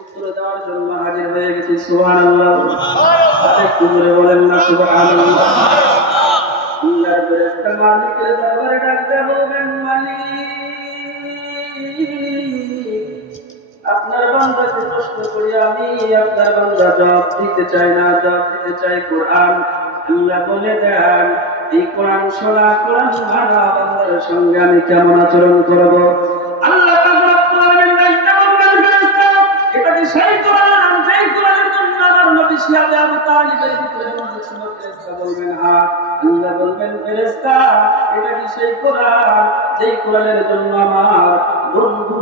উত্তর দেওয়ার জন্য হাজির হয়ে গেছি। সুবহানাল্লাহ। আরেকটু জোরে বলেন না সুবহানাল্লাহ। আল্লাহর ফেরেশতা মালিকের দরবারে ডাকতে বলবেন, মালিক আপনার বান্দাকে প্রশ্ন করি, আমি আপনার বান্দা জবাব দিতে চাই না, জবাব দিতে চাই কোরআন। আল্লাহ বলে দেন, এই কোরআন শোনা, কোরআন মানা বান্দার সঙ্গে আমি কেমন আচরণ করব? আল্লাহ রব্বুল আলামিন ডাকতে বলবেন, ফেরেশতা এটা কি সেই কোরআন যেই কোরআনের জন্য আমার নবী সিরাজে আবু তালিবের ভিতরে বন্দী ছিল? ফেরেশতা বলবেন হ্যাঁ। আল্লাহ বলবেন, ফেরেশতা এটা কি সেই কোরআন যেই কোরআনের জন্য আমার বন্ধু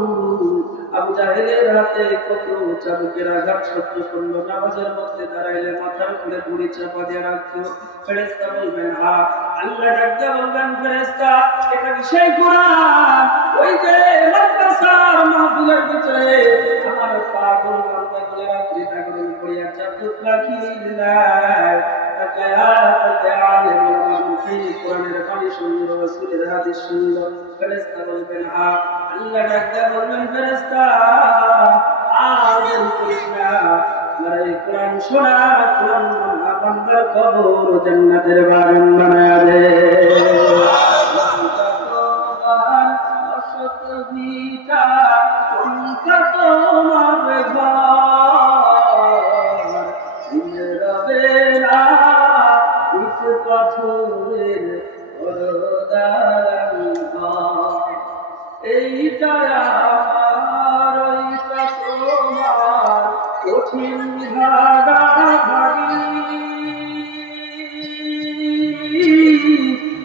আবু জাহেলের হাতে কত চাবুকের আঘাত সহ্য করলো, নামাজের মধ্যে দাঁড়াইলে মাথার উপরে বুড়ি চাপা দিয়ে রাখতো? ফেরেশতা বলবেন হ্যাঁ। আল্লাহ ডাকতে বলবেন, ফেরেশতা এটা কি সেই কোরআন ওই যে মাদ্রাসার মাহফিলের ভিতরে আমার পাগল বান্দাগুলো রাত্রি জাগরণ করিয়া চাদর লাগিয়ে তাকে আলেম ওলামা কোরআনের বাণী শুনলো, রাসূলের হাদিস শুনলো? ফেরেশতা বলবেন হ্যাঁ। আল্লাহ ডাকতে বলবেন, ফেরেশতা আর দেরি করিস না, আমার এই কোরআন শোনা, কোরআন মানা বান্দার কবর জান্নাতের বাগান বানায়া দে। অসত ভিটা সংখ্যা তোমার ঘর, রবে না ইট পাথরের দালান ঘর। এইটা আমার ওইটা তোমার কঠিন ভাগাভাগি,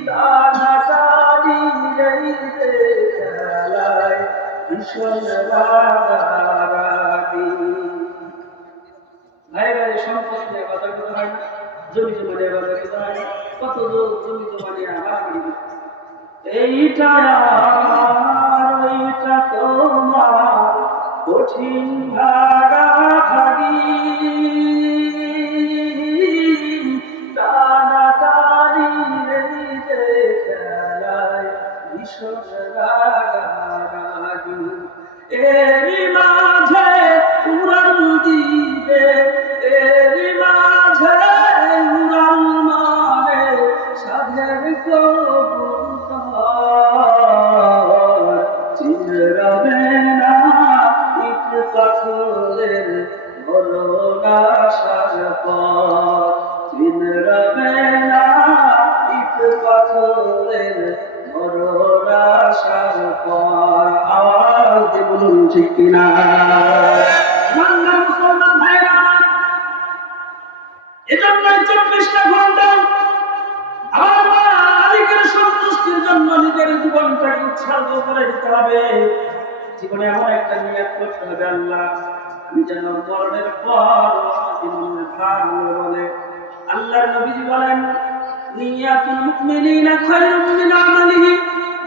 টানাটানি এই যে খেলায় ভীষণ রাগারাগি। ভাই ভাই সম্পদ নিয়ে কথা কথা হয় না, জমি জমা নিয়ে কথা কথা হয় না, কত জমি জমা নিয়ে হারাহারি। এইটা আমার ওইটা তোমার কঠিন ভাগাভাগি, টানাটানি এই যে খেলায় ভীষণ রাগারাগি। এরই মাঝে উড়াল দিবে, এরই মাঝে উড়াল মারে সাধের কবুতর, চিনরাবে না ইট পাথরের হলো না সাজপথ, চিনরাবে না ইট পাথরের হলো না সাজপথ। আওয়াজ দিয়ে বলুন ঠিক কিনা? মুসলমান ভাইরা, এজন্যই 24টা ঘন্টা আমার মালিকের সন্তুষ্টির জন্য নিজের জীবনটাকে উৎসর্গ করে দিতে হবে। জীবনে এমন একটা নিয়ত করতে হবে, আল্লাহ আমি যেন মরণের পর আমাকে মনে ভালো বলে। আল্লাহর নবীজি বলেন, নিয়াতুল মুমিনিনা খায়রুম মিন আমালিহি।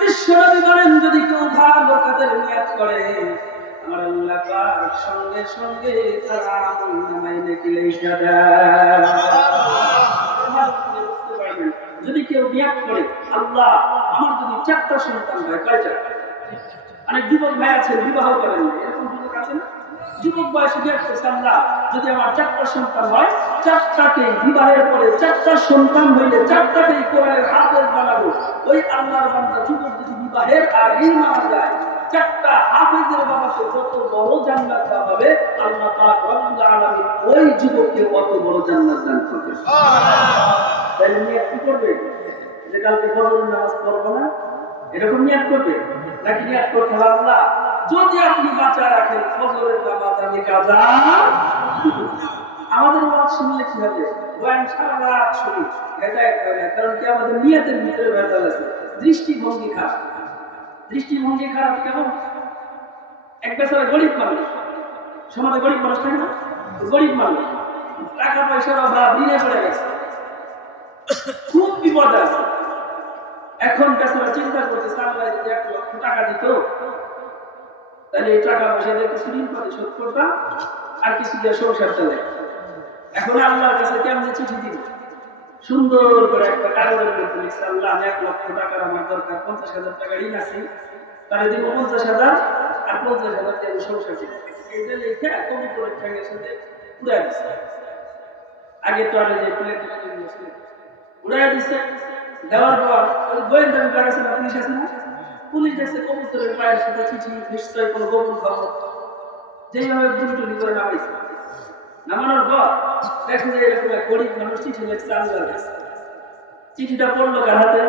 বিশ্বনবী বলেন, যদি কেউ ভালো কাজের নিয়ত করে আমার আল্লাহ পাক সঙ্গে সঙ্গে তার আমলনামায় নেকি লিখে দেন। যদি কেউ নিয়ত করে, আল্লাহ আমার যদি 4টা সন্তান হয়, কয়টা? অনেক যুবক ভাই আছে বিবাহ করেন, এরকম যুবক আছে না? যুবক বয়সে নিয়ত করছে, আল্লাহ যদি আমার 4টা সন্তান হয়, 4টাকে বিবাহের পরে 4টা সন্তান হইলে 4টাকেই কোরআনের হাফেজ বানাবো। ওই আল্লাহর বান্দা যুবক যদি বিবাহের আগেই মারা যায়, 4টা হাফেজের বাবাকে যত বড় জান্নাত দেওয়া হবে, আল্লাহ পাক রব্বুল আলামিন ওই যুবককে কত বড় জান্নাত দান করবে। তাহলে নিয়ত কি করবে? যে কালকে ফজরের নামাজ পড়বো না, এরকম নিয়ত করবে? নাকি নিয়ত করতে হবে, আল্লাহ যদি আপনি বাঁচা রাখেন ফজরের নামাজ আমি কাজা। আমাদের ওয়াজ শুনলে কি হবে? বয়ান সারা রাত শুনি, হেদায়েত হয় না। কারণ কি? আমাদের নিয়তের ভিতরে ভেজাল আছে। দৃষ্টিভঙ্গি খারাপ। দৃষ্টিভঙ্গি খারাপ কেমন? এক বেচারা গরিব মানুষ, সমাজে গরিব মানুষ থাকে না? গরিব মানুষ, টাকা পয়সার অভাব, ঋণে পড়ে গেছে, খুব বিপদে আছে। এখন বেচারা চিন্তা করতেছে, আল্লাহ যদি 1 লক্ষ টাকা দিত, তাহলে এই টাকা পয়সা দিয়ে কিছু ঋণ পরিশোধ করতাম, আর কিছু দিয়ে সংসার চালাই। এখন আল্লাহর কাছে কেমনে চিঠি দিব? সুন্দর করে একটা কাগজের মধ্যে লিখছে, আল্লাহ আমি 1 লক্ষ টাকার আমার দরকার, 50,000 টাকা ঋণ আছে, তাহলে দিব 50,000 আর 50,000 টাকা সংসার ছিল এটা লিখে কবুতরের ঠ্যাঙের সাথে উড়াই দিচ্ছে। আগে তো আর যে প্লেট উড়াই দিচ্ছে, দেওয়ার পর ওই গোয়েন্দা বিভাগ আছে না, পুলিশ আছে না, পুলিশ দেখছে কবুতরের পায়ের সাথে চিঠি, নিশ্চয়ই কোনো গোপন খবর, যেইভাবে গুলি করে নামাইছে। নামানোর পর দেখেন যে এরকম এক গরিব মানুষ চিঠি লিখছে আল্লাহর কাছে। চিঠিটা পড়লো কার হাতে?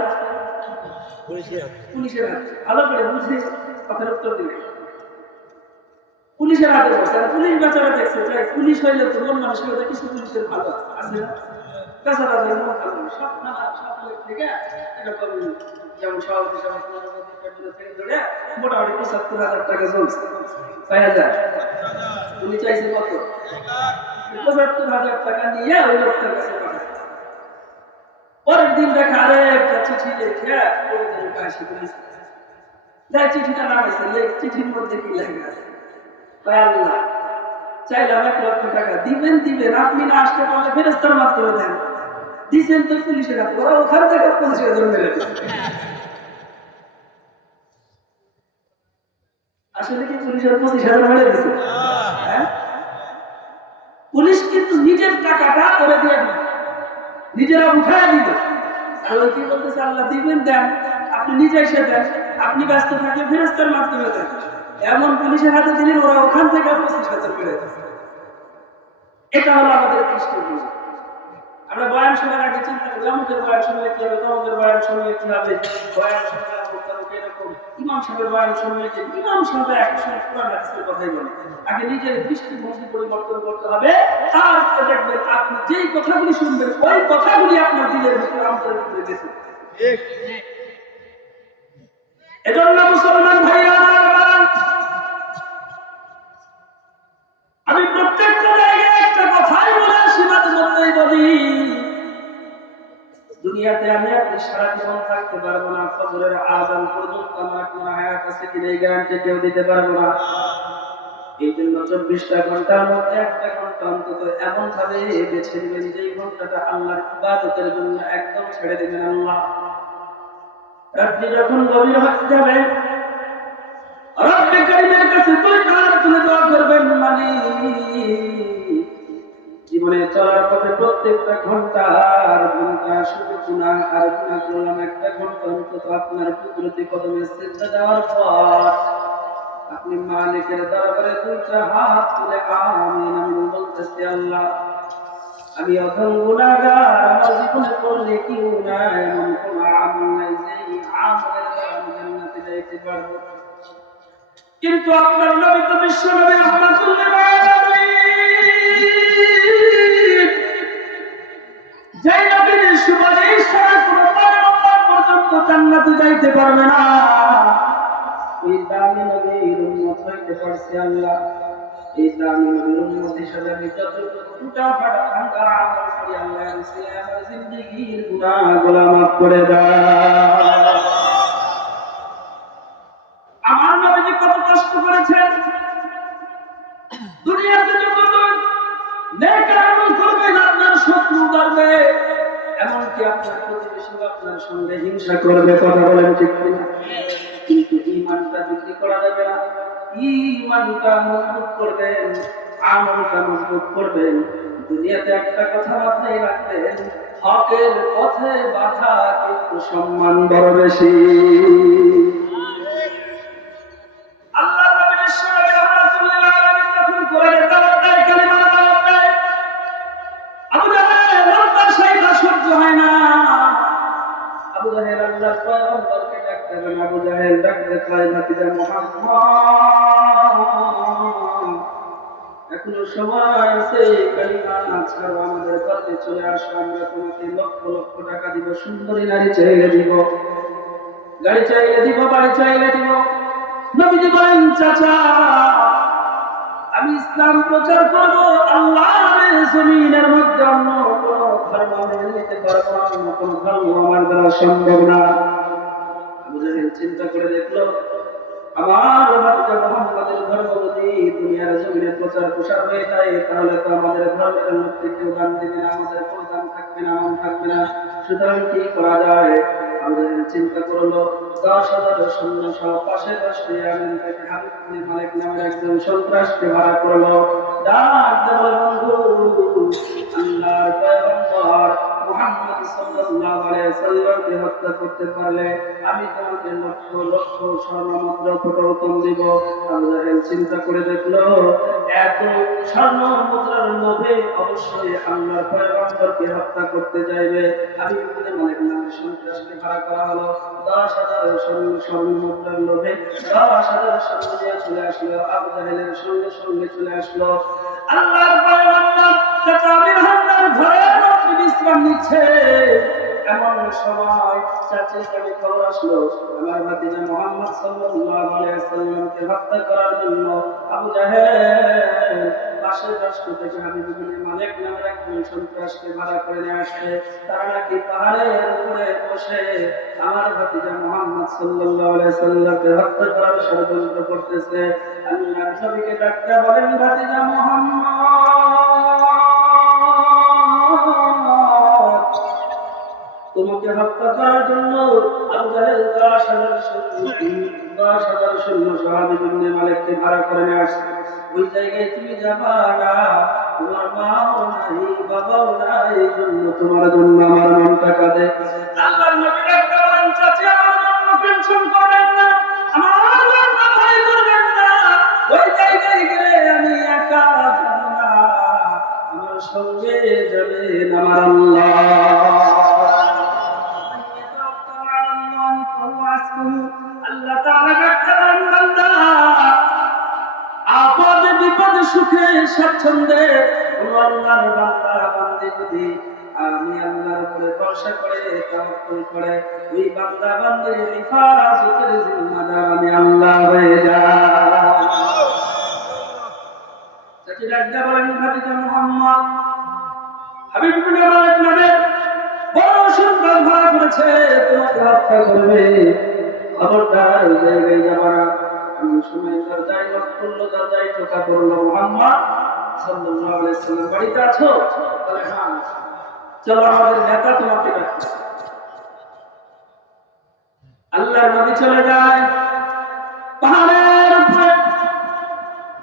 পুলিশের হাতে। ভালো করে বুঝে কথার উত্তর দিবে। পুলিশের হাতে বসে, পুলিশ বেচারা দেখছে যে পুলিশ হইলে তো মন মানসিকতা কিছু পুলিশের ভালো আছে না, বেচারা মন ভালো সব নানা সব থেকে এরকম যেমন সভাপতি থেকে ধরে মোটামুটি ৭৫,০০০ টাকা চলছে। ৬,০০০ উনি চাইছে কত? ৭৫,০০০ টাকা নিয়ে ওই লোকটার কাছে পাঠায়। পরের দিন দেখা আরে একটা চিঠি লিখে কাশি করেছে, চিঠিটা নামাইছে, চিঠির মধ্যে কি লেখা আছে? আল্লাহ চাইলাম ১,০০,০০০ টাকা দিবেন, আপনি না আসতে পারলে ফেরেশতার মাধ্যমে দেন, দিচ্ছেন তো পুলিশের হাতে, ওরা ওখান থেকে পুলিশের জন্য মেরে দিচ্ছে। আসলে কি পুলিশের ২৫,০০০ মেরে দিচ্ছে? হ্যাঁ, পুলিশ কিন্তু নিজের টাকাটা করে দিয়ে দিল, নিজেরা উঠায় দিল। আর ওই কি বলতেছে? আল্লাহ দিবেন দেন, আপনি নিজে এসে দেন, আপনি ব্যস্ত থাকলে ফেরেশতার মাধ্যমে দেন। এমন পুলিশের হাতে দিলেন, ওরা ওখান থেকে ২৫,০০০ মেরে দিচ্ছে। এটা হলো আমাদের দৃষ্টিভঙ্গি। আমরা বয়ান শোনার আগে চিন্তা করি আমাদের বয়ান শুনলে কি হবে, তোমাদের বয়ান শুনলে কি হবে, বয়ান শুনলে এরকম ইমাম সাহেবের বয়ান শুনলে যে ইমাম সাহেব একসময় কোরআন হাদিসের কথাই বলে। আগে নিজের দৃষ্টিভঙ্গি পরিবর্তন করতে হবে, তারপরে দেখবেন আপনি যেই কথাগুলি শুনবেন ওই কথাগুলি আপনার দিলের ভিতরে অন্তরের ভিতরে গেছে। এজন্য মুসলমান ভাইরা আমি প্রত্যেকটা জায়গায় একটা কথাই বলে সীমার মধ্যেই বলি, দুনিয়াতে আমি আপনি সারা জীবন থাকতে পারবো না, ফজরের আযান পর্যন্ত আমার কোনো হায়াত আছে কিনা এই গ্যারান্টি কেউ দিতে পারবো না। এই জন্য ২৪টা ঘন্টার মধ্যে একটা ঘন্টা অন্তত এমন ভাবে বেছে নেবেন যেই ঘন্টাটা আল্লাহর ইবাদতের জন্য একদম ছেড়ে দেবেন। আল্লাহ রাত্রি যখন গভীর হয়ে যাবে রব্বে কারীমের কাছে দুই হাত তুলে দোয়া করবেন, জীবনে চলার পথে প্রত্যেকটা ঘন্টার ঘন্টা শুধু গুনাহ আর গুনাহ করলাম, একটা ঘন্টা অন্তত আপনার কুদরতি কদমে সিজদা দেওয়ার পর আপনি মালিকের দরবারে দুইটা হাত তুলে আমিন আমিন বলতেছি। আল্লাহ আমি অধম গুনাহগার, আমার জীবনে করলে কি গুনাহ এমন কোন আমল নাই যেই আমলের দ্বারা আমি জান্নাতে যাইতে পারবো, কিন্তু আপনার নবী তো বিশ্ব নবী রাহমাতুল লিল আলামিন, যেই নবীর সুপারিশ ছাড়া কোনো পয়গম্বর পর্যন্ত জান্নাতে যাইতে পারবে না, ওই দামি নবীর উম্মত হইতে পারছি। আল্লাহ এই দামি নবীর উম্মত হিসেবে আমি যতটুকু টুটা ফাটা ভাঙা আমল করি আল্লাহ রাসূল আমার জিন্দেগীর গুনাহগুলো মাফ করে দাও। আমার নবীজি কত কষ্ট করেছেন, দুনিয়াতে যখন নেক আমল করবেন আপনার শত্রু করবে, এমনকি আপনার প্রতিবেশী আপনার সঙ্গে হিংসা করবে, কথা বলেন ঠিক কিনা? কিন্তু ঈমানটা বিক্রি করা যাবে না, ঈমানটা মজবুত করবেন, আমলটা মজবুত করবেন। দুনিয়াতে একটা কথা মাথায় রাখবেন, হকের পথে বাধা কিন্তু সম্মান বড় বেশি। আল্লাহ নবী বিশ্বনবী রাহমাতুল্লিল আলামিন যখন কোরআনের দাওয়াত দেয়, কালিমার দাওয়াত দেয়, আবু জাহেল লজ্জার সহিত সহ্য হয় না। আবু জাহেল আল্লাহর পয়গম্বরকে ডাকতে গেল, আবু জাহেল ডাকতে কয়, ভাতিজা মুহাম্মদ এখনো সময় আছে, কালিমা ছাড়ো, আমাদের পথে চলে আসো, আমরা তোমাকে লক্ষ লক্ষ টাকা দিব, সুন্দরী নারী চাইলে দিব, গাড়ি চাইলে দিব, বাড়ি চাইলে দিব। নবীজি বলেন, চাচা আমি ইসলাম প্রচার করবো আল্লাহর জমিনের মধ্যে, অন্য কোন ধর্ম মেনে নিতে পারবো না, অন্য কোন ধর্ম আমার দ্বারা সম্ভব না। আবু জাহেল চিন্তা করে দেখলো, আমার ভাতিজা মুহাম্মাদের ধর্ম যদি দুনিয়ার জমিনে প্রচার প্রসার হয়ে যায়, তাহলে তো আমাদের ধর্মের মধ্যে কেউ দান দেবে না, আমাদের কোনো দান থাকবে না, মান থাকবে না। সুতরাং কি করা যায়? আবু জাহেল চিন্তা করলো 10,000 সৈন্য সহ পাশে পাশে ইয়ামেন থেকে হাবিব বিন মালিক নামের একজন সন্ত্রাসকে ভাড়া করলো। ডাক দিয়ে বলে, বন্ধু, আল্লাহর পয়গম্বর মুহাম্মদ সাল্লাল্লাহু আলাইহি সাল্লামকে হত্যা করতে পারলে আমি তোমাকে লক্ষ লক্ষ স্বর্ণমুদ্রা প্রটোকন দিব। আবু জাহেল চিন্তা করে দেখলো, এত স্বর্ণমুদ্রার লোভে অবশ্যই আল্লাহর পয়গম্বরকে হত্যা করতে চাইবে। হাবিব ইবনে মালিক নামের সন্ত্রাসকে ভাড়া করা হলো। 10,000 স্বর্ণমুদ্রার লোভে 10,000 স্বর্ণ নিয়ে চলে আসলো। আবু জাহেলের সঙ্গে সঙ্গে চলে আসলো। আল্লাহর পয়গম্বর তাকাবীর হান্নার ঘরে রাত্রি বিশ্রাম নিচ্ছে। এমন সময় চাচির কানে খবর আসলো, আমার ভাতিজা মুহাম্মদ সাল্লাল্লাহু আলাইহি সাল্লামকে হত্যা করার জন্য আবু জাহেল পাশের রাষ্ট্র থেকে হাবিব ইবনে মালিক নামের একজন সন্ত্রাসকে ভাড়া করে নিয়ে আসছে। তারা নাকি পাহাড়ের উপরে বসে আমার ভাতিজা মুহাম্মদ সাল্লাল্লাহু আলাইহি সাল্লামকে হত্যা করার ষড়যন্ত্র করতেছে। আল্লাহর নবীকে ডাকতে বলেন, ভাতিজা মুহাম্মদ, তোমাকে হত্যা করার জন্য আবু জাহেল 10,000 সৈন্য হাবিব ইবনে মালিককে ভাড়া করে নিয়ে আসছে। ওই জায়গায় তুমি যাবা না, তোমার মাও নাই বাবাও নাই, এই জন্য তোমার জন্য আমার মনটা কাঁদে। আল্লাহর নবী ডাকতে বলেন, চাচি আমার জন্য টেনশন করবেন না, আমার জন্য ভয় করবেন না। ওই জায়গায় গেলে আমি একা যাব না, আমার সঙ্গে যাবেন আমার আল্লাহ। আল্লাহ তাআলা ডাকতে বলেন, বান্দা, আপদে বিপদে সুখে স্বাচ্ছন্দ্যে আল্লাহর বান্দা বান্দি যদি আমি আল্লাহর উপরে ভরসা করে তাওয়াক্কুল করে ওই বান্দা বান্দির হেফাজতের জিম্মাদার আমি আল্লাহ হয়ে যাই। চাচি ডাকতে বলেন, ভাতিজা মুহাম্মদ, হাবিব ইবনে মালিক নামে বড় সন্ত্রাস ভাড়া করেছে, তোমাকে হত্যা করবে। খবরদার ওই জায়গায় যাবা না। এমন সময় দরজায় নক করলো, দরজায় টোকা পড়লো, মুহাম্মদ সাল্লাল্লাহু আলাইহি সাল্লাম বাড়িতে আছো? বলে হ্যাঁ। চলো, আমাদের নেতা তোমাকে ডাকছে। আল্লাহর নবী চলে যায় পাহাড়ের উপরে,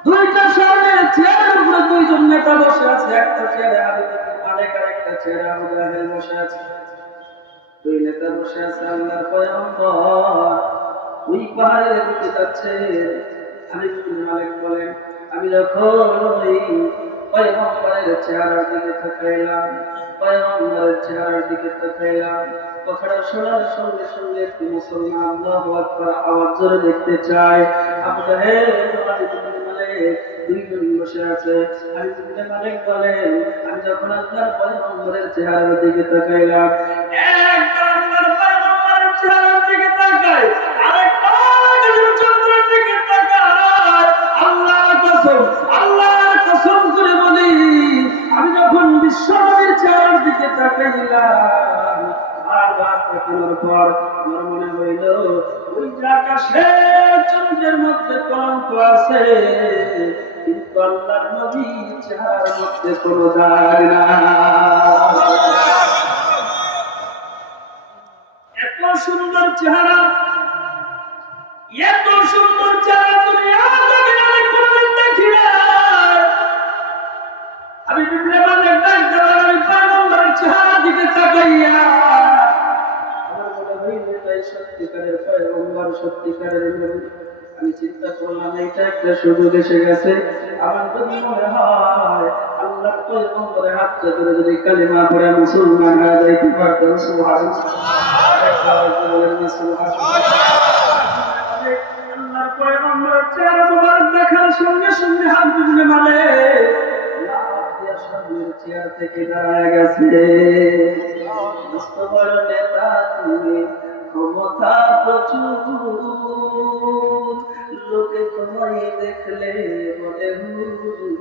দুইটা সামনে চেয়ারের উপরে দুইজন নেতা বসে আছে। একটা চেয়ারে হাবিব ইবনে মালিক আর একটা চেয়ারে আবু জাহেল বসে আছে। দুই নেতা বসে আছে। আল্লাহর পয়গম্বর ওই পাহাড়ের দিকে যাচ্ছে। হাবিব ইবনে মালিক বলেন, আমি যখন ওই পয়গম্বরের চেহারার দিকে তাকাইলাম, পয়গম্বরের চেহারার দিকে তাকাইলাম, কথাটা শোনার সঙ্গে সঙ্গে একটি মুসলমান আল্লাহু আকবার আওয়াজ জোরে দেখতে চায়। আবু জাহেল হাবিব ইবনে মালিক দুইজন বসে আছে। হাবিব ইবনে মালিক বলেন, আমি যখন আল্লাহর পয়গম্বরের চেহারার দিকে তাকাইলাম, একবার আল্লাহর পয়গম্বরের চেহারার দিকে তাকাই, আরেকবার চন্দ্রের দিকে তাকাই। আল্লাহর কসম করে বলি, আমি যখন বিশ্বনবীর চেহারার দিকে তাকাইলাম, বারবার তাকানোর পর আমার মনে হইল ওই যে আকাশে চন্দ্রের মধ্যে কলঙ্ক আছে, কিন্তু আল্লাহর নবীর চেহারার মধ্যে কোনো দাগ নাই। এত সুন্দর চেহারা, এত সুন্দর চেহারা দুনিয়ার জমিনে আমি কোনদিন দেখি নাই। হাবিব ইবনে মালিক ডাকতে বলেন, আমি পয়গম্বরের চেহারার দিকে তাকাইয়া আমার মনে হইল তাই সত্যিকারের পয়গম্বর, সত্যিকারের নবী। আমি চিন্তা করলাম এইটা একটা সুযোগ এসে গেছে। আমার যদি মনে হয় আল্লাহর পয়গম্বরের হাতটা ধরে যদি কালিমা পড়ে মুসলমান হয়ে যাইতে পারতাম, সুবহানাল্লাহ। বলেন না সুবহানাল্লাহ। আল্লাহর পয়গম্বরের চেহারা মুবারক দেখার সঙ্গে সঙ্গে হাবিব ইবনে মালিক লাফ দিয়ে সামনের চেয়ার থেকে দাঁড়ায় গেছে। মস্ত বড় নেতা তুমি, ক্ষমতা প্রচুর, লোকে তোমায় দেখলে বলে হুজুর।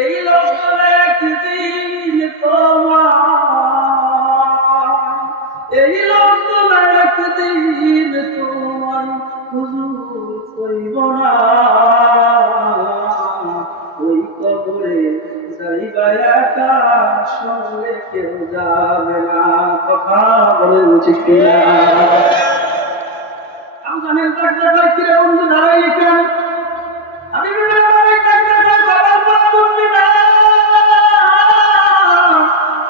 এই লোকজন একদিন তোমার, এই লোকজন একদিন তোমার হুজুর করিব না, ওই কবরে যাই যাইবা একা, সঙ্গে কেউ যাবে না। কথা বলেন ঠিক কিনা? আমাদের ডাক্তার ভাই কিরে বন্ধু দাঁড়াইলি কেন? আমি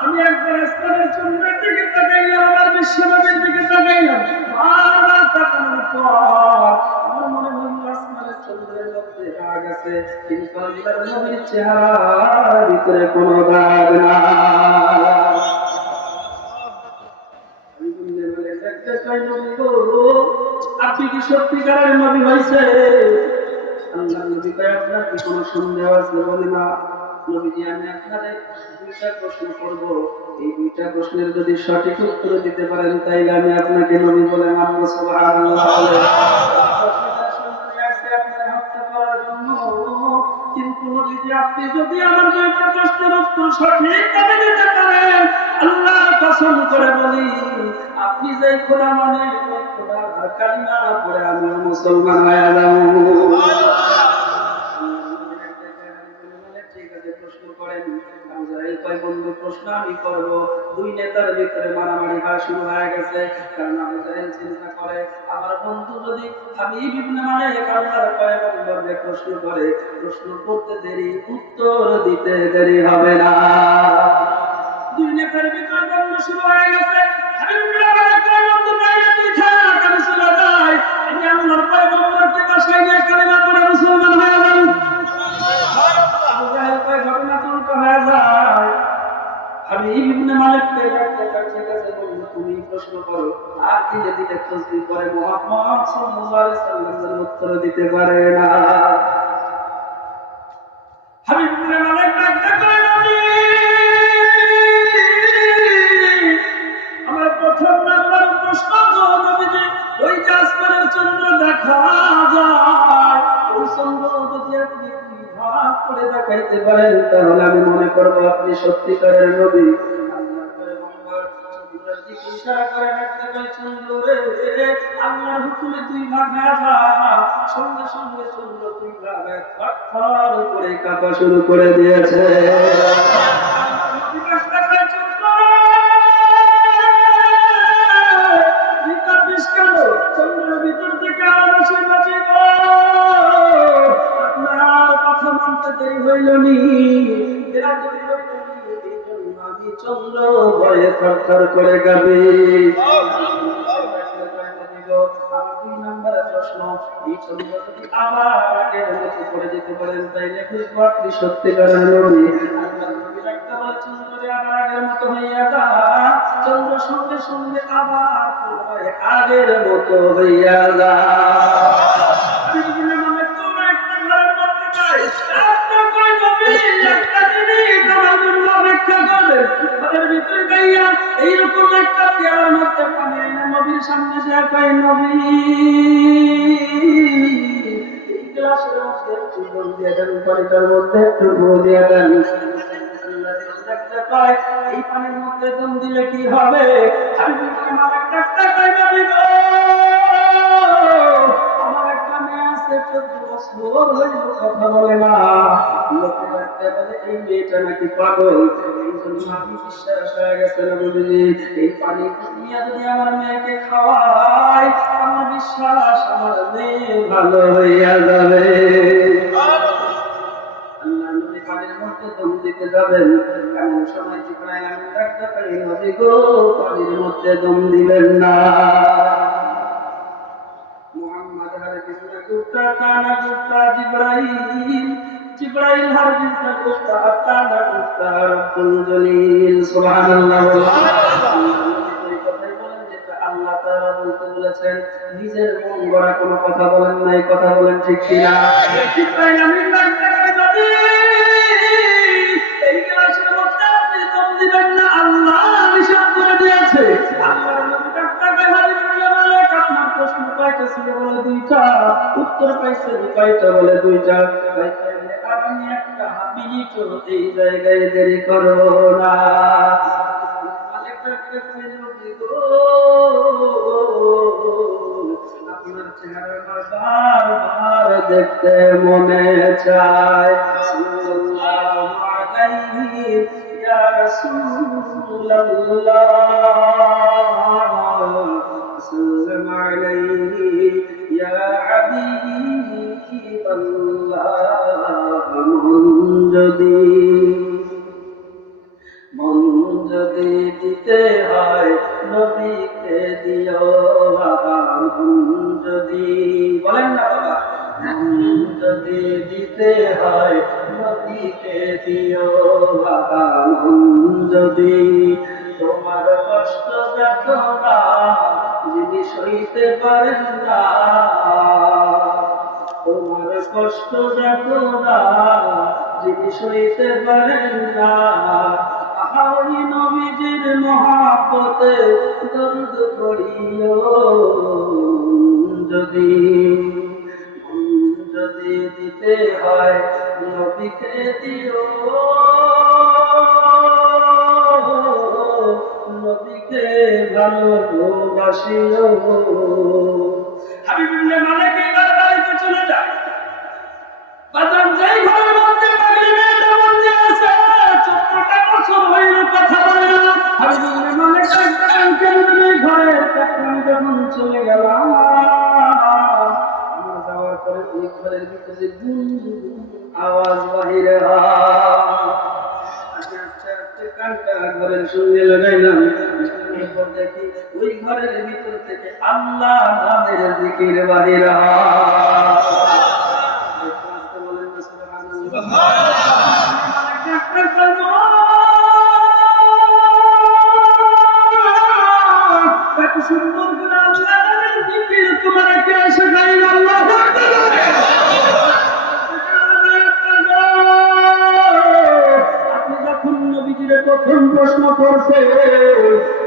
আমি একবার আসমানের চন্দ্রের দিকে তাকাইলাম, আমার বিশ্বনবীর দিকে তাকাইলাম। বারবার তাকানোর পর আমার মনে হইল আসমানের চন্দ্রের মধ্যে দাগ আছে, কিন্তু আল্লাহর নবীর চেহারার ভিতরে কোনো দাগ না। আপনি কি সত্যিকারের নবী হয়েছে? আল্লাহ নবী কয়, আপনার কি কোনো সন্দেহ আছে? বলে না। নবীজি, আমি আপনাদের দুইটা প্রশ্ন করব, এই দুইটা প্রশ্নের যদি সঠিক উত্তর দিতে পারেন তাইলে আমি আপনাকে নবী বলে মানব। সুবহানাল্লাহ। আপনার হত্যা করার জন্য, কিন্তু নবীজি আপনি যদি আমার দুইটা প্রশ্নের উত্তর সঠিকভাবে দিতে পারেন, আল্লাহর কসম করে বলি, আপনি যে খোদা মানে ওই খোদার কালিমা পড়ে আমি মুসলমান হয়ে যাব। ঠিক আছে, প্রশ্ন করেন। আবুজাহেল কয়, বন্ধু প্রশ্ন আমি করব। দুই নেতার ভিতরে মারামারি হওয়া শুরু হয়ে গেছে, কারণ আবুজাহেল চিন্তা করে আমার বন্ধু যদি হাবিব ইবনে মালিক আল্লাহর পয়গম্বরকে প্রশ্ন করে, প্রশ্ন করতে দেরি, উত্তর দিতে দেরি হবে না। দুই নেতার ভিতরে দ্বন্দ্ব শুরু হয়ে গেছে। হাবিব ইবনে মালিক কয়, বন্ধু বাইরে তুই থাক, আমি চলে যাই, আমি আল্লাহর পয়গম্বরকে বাসায় গিয়ে কালিমা পড়ে মুসলমান হয়ে যাব। আবুজাহেল কয়, ঘটনা উল্টো হয়ে যায়। হাবিব ইবনে মালিককে ডাকতে ডাকতে, ঠিক আছে বন্ধু তুমি প্রশ্ন করো। আর ধীরে ধীরে তাসবিহ করে মুহাম্মদ সাল্লাল্লাহু আলাইহি সাল্লাম উত্তর দিতে পারে না। হাবিব ইবনে মালিক ডাকতে কয়, নবী আমার প্রথম নাম্বার প্রশ্ন তো নবীজি, ওই যে আসমানের চন্দ্র দেখা যায়, ওই চন্দ্র যদি আপনি ভাগ করে দেখাইতে পারেন তাহলে আমি মনে করব আপনি সত্যিকারের নবী। আল্লাহর হুকুমে দুই ভাগ হয়ে যায়, সঙ্গে সঙ্গে চন্দ্র দুই ভাগ থরথর করে কাঁপা শুরু করে দিয়েছে। চন্দ্রের ভিতর থেকে আওয়াজ আসে, আপনার কথা মানতে দেরি হইল নি, আমি চন্দ্র ভয়ে থরথর করে কাঁপি। দুই নম্বরের প্রশ্ন, এই চন্দ্র যদি আবার আগের মতো করে দিতে পারেন তাইলে বুঝবো আপনি সত্যিকারের নবী। চন্দ্রে আবার আগের মতো হইয়া যা, চন্দ্র সঙ্গে সঙ্গে আবার আগের মতো হইয়া যা। এইরকম একটা পেয়ালার মধ্যে পানি এনে নবীর সামনে যে কয়, নবী এই গ্লাসের মধ্যে একটু জল দিয়ে দেন, পানিটার মধ্যে একটু জল দিয়ে দেন। এই পানির মধ্যে দম দিলে কি হবে? আমার একটা মেয়ে আছে, 14 বছর হইল কথা বলে না, লোকে ডাকতে বলে এই মেয়েটা নাকি পাগল। এই জন্য আমি বিশ্বাস হয়ে গেছে নবীজি, এই পানি নিয়ে যদি আমার মেয়েকে খাওয়াই, আমার বিশ্বাস আমার মেয়ে ভালো হইয়া যাবে। আল্লাহ নবী পানির মধ্যে দম দিতে যাবেন, এমন সময় জিবরাইল আমিন ডাকতে পারি, নবী গো পানির মধ্যে দম দিবেন না। মুহাম্মদ হারগিজ না গুপ্তা কানা গুপ্তা জিবরাইল, জিবরাইল হারগিজ না গুপ্তা কানা গুপ্তা রব্বুল জলিল। সুবহানাল্লাহ। আল্লাহ তাআলা বলতে বলেছেন, নিজের মন গড়া কোনো কথা বলেন নাই, কথা বলেন ঠিক কিনা? জিবরাইল আমিন ডাকতে পারি, নবী এই গ্লাসের মধ্যে আপনি দম দিবেন না, আল্লাহ নিষেধ করে দিয়েছে। আল্লাহর নবী ডাকতে পারি, আপনার প্রশ্ন কয়টা ছিল? বলে দুইটা। উত্তর পাইছে কয়টা? বলে দুইটা। আমি একটা মিনিট এই জায়গায় দেরি করব না। আপনার চেহারা বারবার দেখতে মনে চায়। সাল্লাল্লাহু আলাইহি রাসূলুল্লাহ সাল্লাম আলাইহি ইয়া হাবিবাল্লাহ মন যদি দিতে হয় নবীকে দিও মন যদি বলেন না বাবা মন যদি দিতে হয় নবীকে দিও মন যদি তোমার কষ্ট বেদনা যিনি সইতে পারেন না তোমার কষ্ট বেদনা যিনি সইতে পারেন না ওই নবীজির মহব্বতে দরুদ পড়িও যদি দিতে হয় নবীকে দিও নবীকে ভালোবাসিও হাবিবুল্লাহ মালিক এবার বাড়িতে চলে যায় বাজান যেই ঘরের মধ্যে মাগরিবের নামাজে আছে 14টা বছর হইল কথা বলে না হাবিবুল্লাহ মালিক একদম কেমনে ঘরের কাছে যখন চলে গেলাম আমার যাওয়ার পরে ওই ঘরের ভিতরে আওয়াজ বাহিরে কানটা ঘরের সঙ্গে লাগাইলাম এরপর দেখি ওই ঘরের ভিতর থেকে আল্লাহ নামের জিকির বাহিরা সুন্দর করে আল্লাহর জিকির তোমার কে শেখাই আল্লাহু আকবার আপনি যখন নবীজির প্রথম প্রশ্ন করছে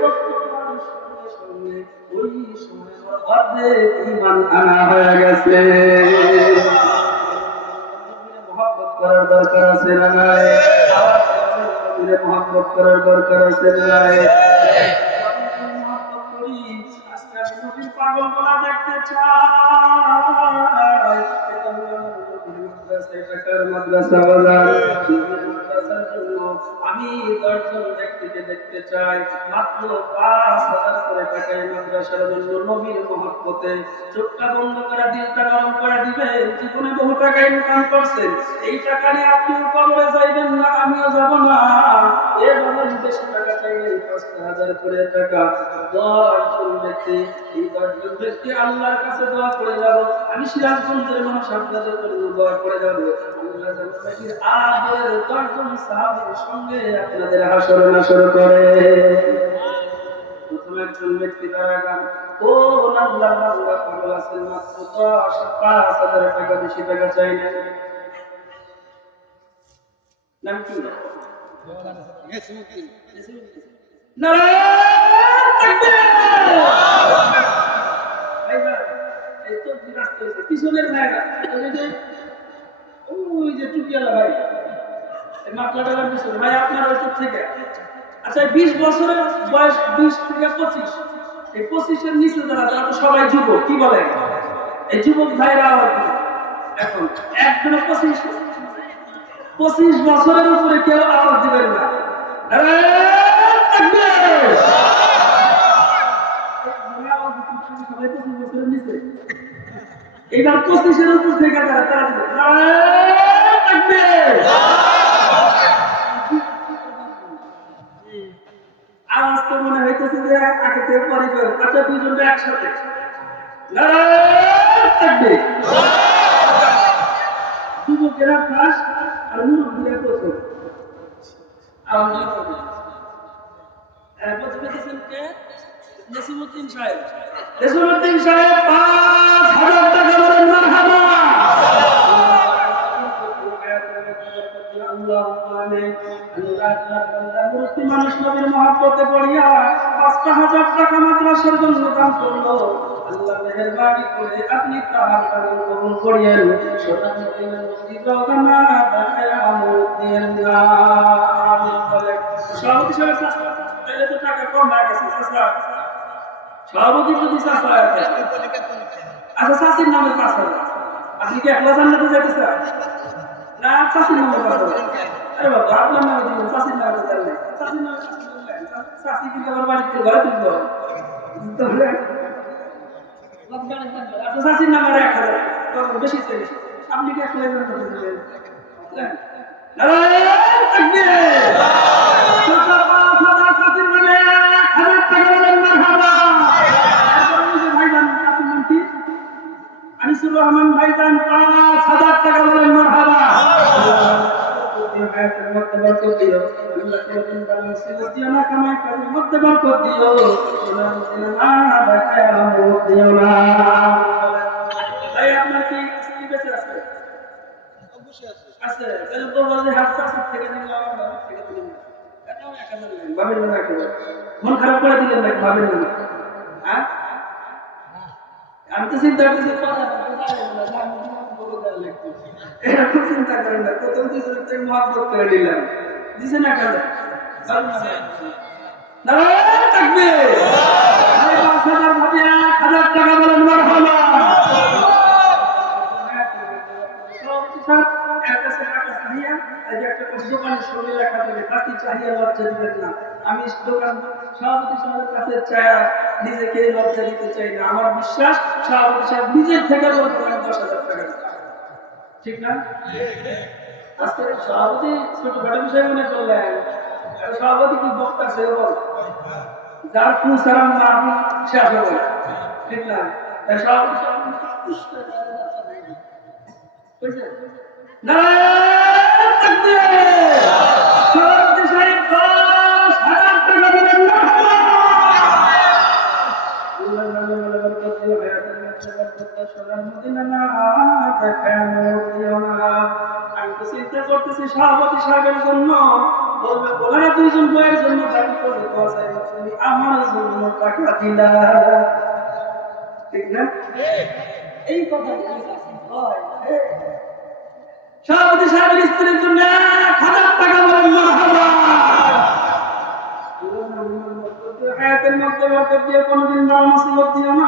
প্রশ্ন করার সঙ্গে সঙ্গে ওই সময় অর্ধেক ঈমান আনা হয়ে গেছে মহব্বত করার দরকার আছে না নাই নবীরে মহব্বত করার দরকার আছে না নাই আজকে আমি নবীর পাগল বলা দেখতে চাই এটা হলো নবীর মাদ্রাসা এটা কার মাদ্রাসা বাজার মাদ্রাসার জন্য আমি 10 জন ব্যক্তিকে দেখতে চাই মাত্র 5000 করে টাকা এই মাদ্রাসার জন্য নবীর মহব্বতে চোখটা বন্ধ করে দিলটা গরম করে দিবেন জীবনে বহু টাকা ইনকাম করছেন এই টাকা নিয়ে আপনিও কবরে যাইবেন না আমিও যাব না এভাবে বেশি টাকা চাইলে 5000 করে টাকা 10 জন ব্যক্তি এই 10 জন ব্যক্তি আল্লাহর কাছে দোয়া করে যাব আমি সিরাজগঞ্জের মানুষ আপনাদের জন্য দোয়া করে যাব আল্লাহ জান্নাতের আদের 10 জন সাহাবীর সঙ্গে আপনাদের হাসর নাসর করে প্রথম একজন ব্যক্তি দাঁড়ান ও আল্লাহ আল্লাহ পাগল আছেন মাত্র 5000 টাকা বেশি টাকা চাই না নাম কি নারায়ণ তাকবীর ভাইরা এই তো বিরাস্ত হয়েছে পিছনের ভাইরা ওই যে টুকিয়ালা ভাই এই মাপলাটার পিছনে ভাই আপনার ওই চুপ থেকে আচ্ছা 20 বছরের বয়স 20 থেকে 25 এই 25 এর নিচে যারা তারা তো সবাই যুবক কি বলেন এই যুবক ভাইরা এখন একদম 25 বছরের উপরে কেউ আওয়াজ দিবেন না এবার 25 এর উপর থেকে তারা আওয়াজ তো মনে হইতেছে যে আগে পরে আচ্ছা দুজনটা একসাথে যুবকেরা ফার্স্ট আর মুরব্বীরা প্রথম আওয়াজ হবে নসিমউদ্দিন সাহেব 5000 টাকা বলেন মারহাবা মানুষ নবীর মহব্বতে পড়িয়া 5000 টাকা মাদ্রাসার জন্য দান করলো আল্লাহ মেহেরবানি করে আপনি তার কারণ কবুল করিয়েন সদান নবীর রওজানা দাখিলা আমুদ্দিন আমিন বলে সভাপতি সাহেব তাহলে তো টাকা কম হয়ে গেছে চাচা সভাপতি যদি চাচা আচ্ছা চাচির নামে 5000 আপনি কি একলা জান্নাতে যাইতে চান না চাচির নামে 5000 আরে বাবা আপনার নামে দিবেন চাষির নামে তো দেন চাষির নামে চাষি কিন্তু আমার বাড়িতে ঘরে তুলতে হবে তাহলে আচ্ছা চাষির নামে আর 1000 বেশি চাই আপনি কি 1 লাখ টাকা দিবেন আনিসুর রহমান ভাইজান 5000 টাকা বলেন মারহাবা হায়াতের মধ্যে বরকত দিও আল্লাহ কোনদিন বালা মুসিবত দিও না কামাই করার মধ্যে বরকত দিও সোনা মদিনা না দেখায় আমত দিও না ভাই আপনার কি স্ত্রী বেঁচে আছে অবশ্যই আছে আছে তাহলে তো বলে হাত চাষ থেকে নিলাম আমার থেকে দিলাম এটাও 1000 লাগবে ভাবেন না করে মন খারাপ করে দিলেন না ভাবেন না হ্যাঁ আমি তো চিন্তা করতেছি এরকম চিন্তা করেন না প্রথম দুজনের মহাব্বত করে নিলাম দিছে না কাজে থাকবে 5000 ভাবে 1000 টাকা বলেন মারহাবা আমি দোকান সভাপতি সাহেবের কাছে চায়া নিজেকে লজ্জা দিতে চাই না আমার বিশ্বাস সভাপতি সাহেব নিজের থেকে বলতে পারেন 10,000 টাকা ঠিক না আজকে সভাপতি ছোটখাটো বিষয় মনে করলেন সভাপতি কি বক্তা সে বল যার ফুসারাম না আমি শেষ হবে ঠিক না সভাপতি না আমি তো চিন্তা করতেছি সভাপতি সাহেবের জন্য বলবে বলারা 2 জন বইয়ের জন্য দাবি করবে তুমি আমার জন্য টাকা দিলা ঠিক না এই কথা সভাপতি সাহেবের স্ত্রীর জন্য 1000 টাকা বলেন মারহাবা হায়াতের মধ্যে বরকত দিয়ে কোনদিন বালা মুসিবত দিও না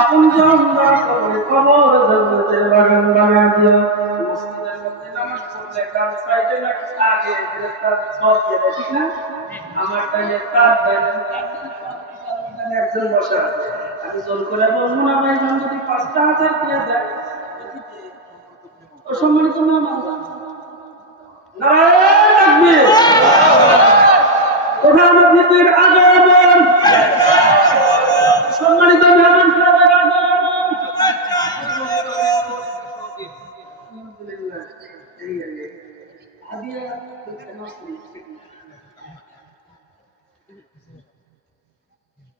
আপন জন দান করে কবর জান্নাতের বাগান বানায় দিও মসজিদের মধ্যে নামাজ পড়লে কান সাইডে না আগে ফেরেশতা সব দিয়ে দেয় ঠিক না আমার ডানে তার ডানে একজন বসা আছে আমি জোর করে বলবো না ভাই যদি 5000 দিয়ে দেয় ও সম্মানিত মেহমান নারায়ণ তাকবীর প্রধান অতিথির আগমন সম্মানিত মেহমান সাহেবের আগমন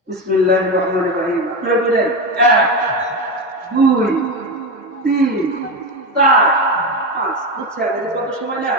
বিসমিল্লাহির রহমানির রহিম আপনারা বলেন 1 2 3 4 5 বুঝছেন কত সময় না